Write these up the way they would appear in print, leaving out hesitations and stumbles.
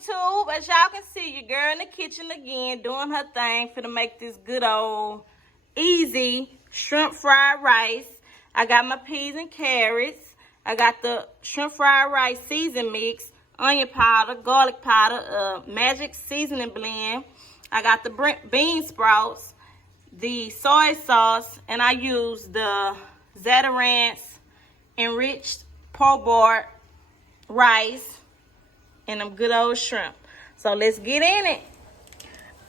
YouTube. As y'all can see, your girl in the kitchen again doing her thing for to make this good old easy shrimp fried rice. I got my peas and carrots. I got the shrimp fried rice season mix, onion powder, garlic powder, magic seasoning blend. I got the bean sprouts, the soy sauce, and I use the Zatarain's enriched po' rice and them good old shrimp. So let's get in it.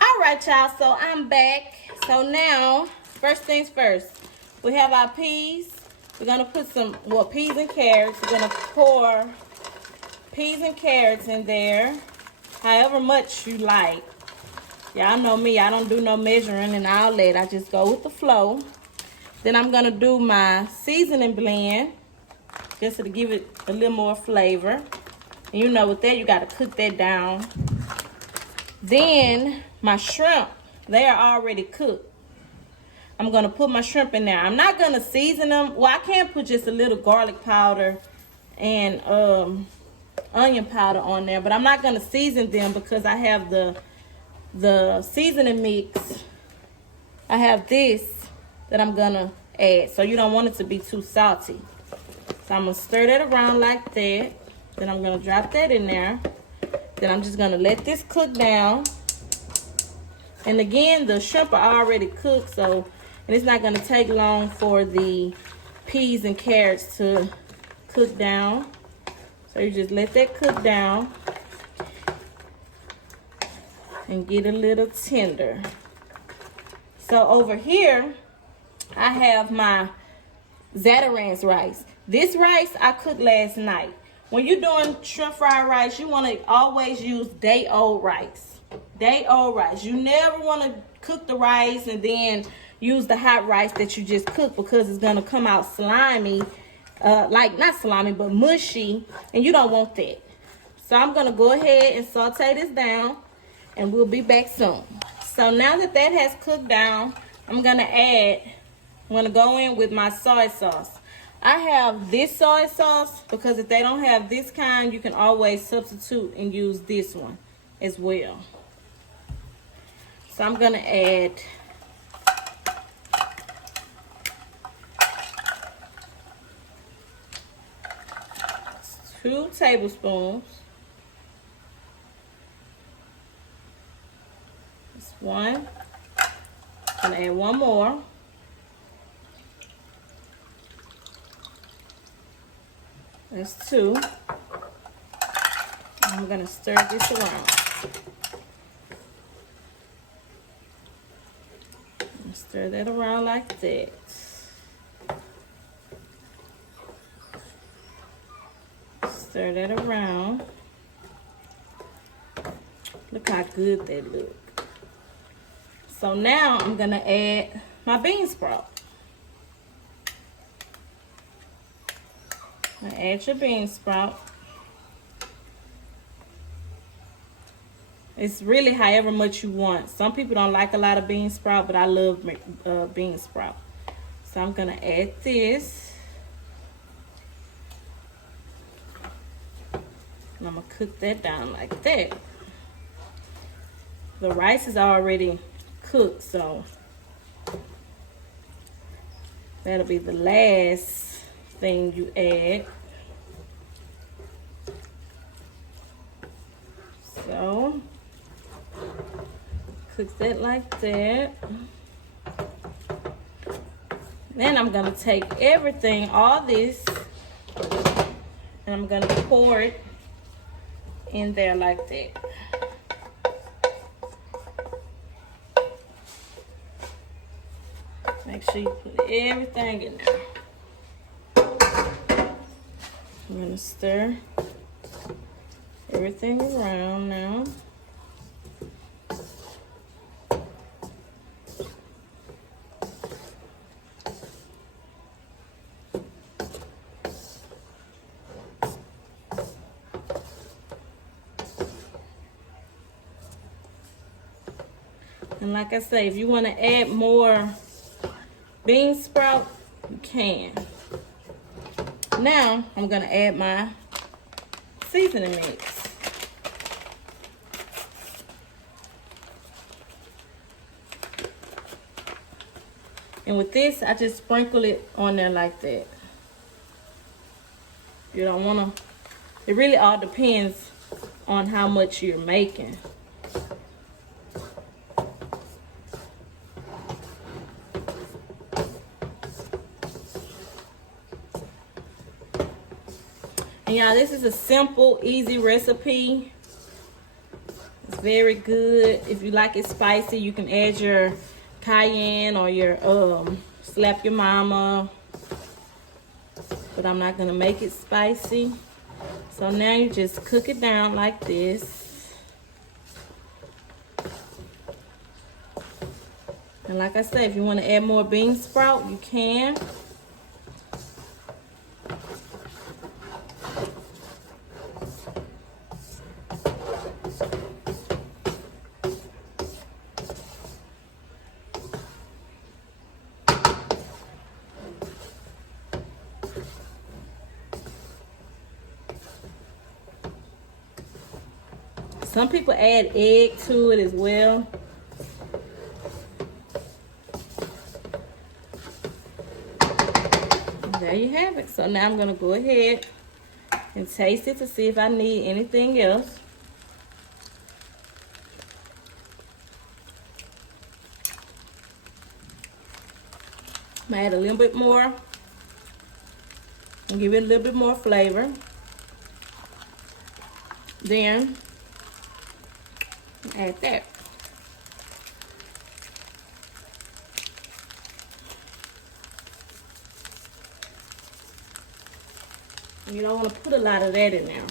All right, y'all, so I'm back. So now, first things first, we have our peas. We're gonna put some more peas and carrots. We're gonna pour peas and carrots in there, however much you like. Y'all know me, I don't do no measuring and all that. I just go with the flow. Then I'm gonna do my seasoning blend, just to give it a little more flavor. And you know, with that, you gotta cook that down. Then my shrimp, they are already cooked. I'm gonna put my shrimp in there. I'm not gonna season them. Well, I can put just a little garlic powder and onion powder on there, but I'm not gonna season them because I have the seasoning mix. I have this that I'm gonna add, so you don't want it to be too salty. So I'm gonna stir that around like that. Then I'm gonna drop that in there. Then I'm just gonna let this cook down. And again, the shrimp are already cooked, so and it's not gonna take long for the peas and carrots to cook down. So you just let that cook down and get a little tender. So over here, I have my Zatarain's rice. This rice I cooked last night. When you're doing shrimp fried rice, you want to always use day-old rice. Day-old rice. You never want to cook the rice and then use the hot rice that you just cooked, because it's going to come out slimy, like not slimy, but mushy, and you don't want that. So I'm going to go ahead and saute this down, and we'll be back soon. So now that that has cooked down, I'm going to go in with my soy sauce. I have this soy sauce because if they don't have this kind, you can always substitute and use this one as well. So I'm going to add 2 tablespoons. That's 1. I'm going to add 1 more. That's 2. I'm going to stir this around. Stir that around like that. Stir that around. Look how good that look. So now I'm going to add my bean sprout. Add your bean sprout. It's really however much you want. Some people don't like a lot of bean sprout, but I love bean sprout. So I'm gonna add this. And I'm gonna cook that down like that. The rice is already cooked, so that'll be the last thing you add. So cook that like that. Then I'm gonna take everything, all this, and I'm gonna pour it in there like that. Make sure you put everything in there. I'm going to stir everything around now. And like I say, if you want to add more bean sprout, you can. Now I'm going to add my seasoning mix. And with this, I just sprinkle it on there like that. You don't want to, it really all depends on how much you're making. And y'all, this is a simple, easy recipe. It's very good. If you like it spicy, you can add your cayenne or your slap your mama. But I'm not gonna make it spicy. So now you just cook it down like this. And like I said, if you want to add more bean sprout, you can. Some people add egg to it as well. There you have it. So now I'm going to go ahead and taste it to see if I need anything else. I'm going to add a little bit more and give it a little bit more flavor. Then add that. You don't want to put a lot of that in there.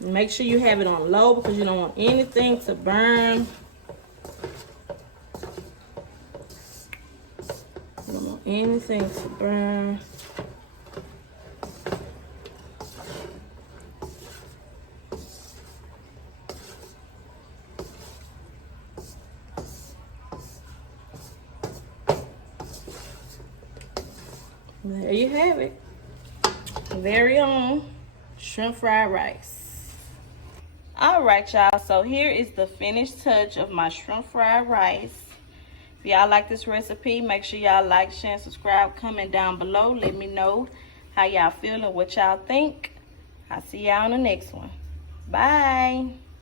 Make sure you have it on low because you don't want anything to burn. You don't want anything to burn. There you have it. Very own shrimp fried rice. All right, y'all. So here is the finished touch of my shrimp fried rice. If y'all like this recipe, make sure y'all like, share, and subscribe. Comment down below. Let me know how y'all feel and what y'all think. I'll see y'all on the next one. Bye.